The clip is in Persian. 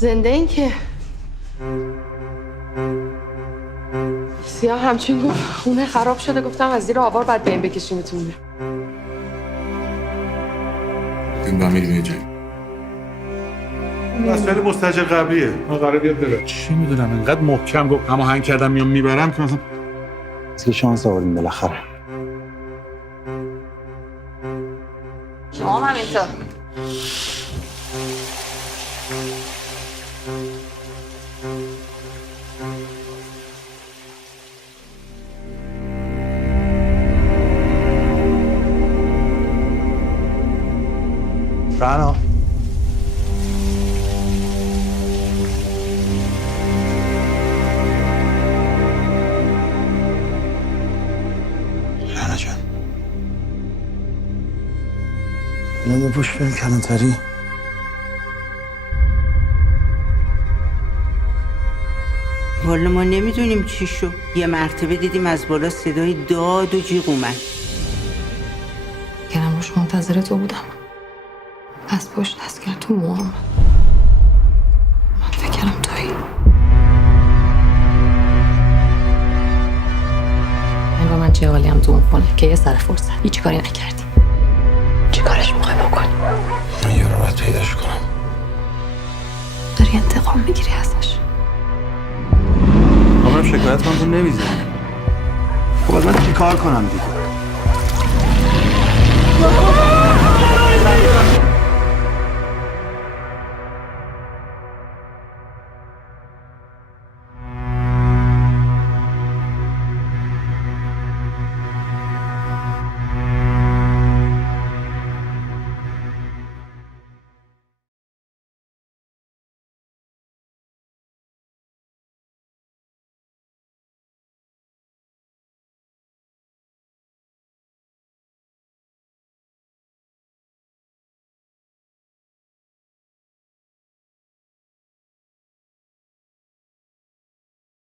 زنده این که سیاه همچین گفت خونه خراب شده. گفتم از زیر آوار باید به این بکشیمتون. این با میریم یه جایی. مسئله مستاجر قبلیه. ما قراره بیاد بره. چی میدونم انقدر محکم گفت هماهنگ کردم میام میبرم که مثلا که شانس آوردیم بالاخره. شما هم همینطور. رعنا رعنا جان اینو بپوش بریم کلانتری. والا ما نمیدونیم چی شو. یه مرتبه دیدیم از بالا صدای داد و جیغ اومد. کلم روش منتظر تو بودم. از پشت دست کرد تو موام. من فکرم تویی. انگار من چه حالیم تو اون خونه که یه سر فرصت هیچ کاری نکردی. چی کارش میخوای بکنی؟ من یه رو باید پیداش کنم. داری انتقام میگیری ازش. من شکایت کنم تو نمیزنی. خب از من چی کار کنم دیگه؟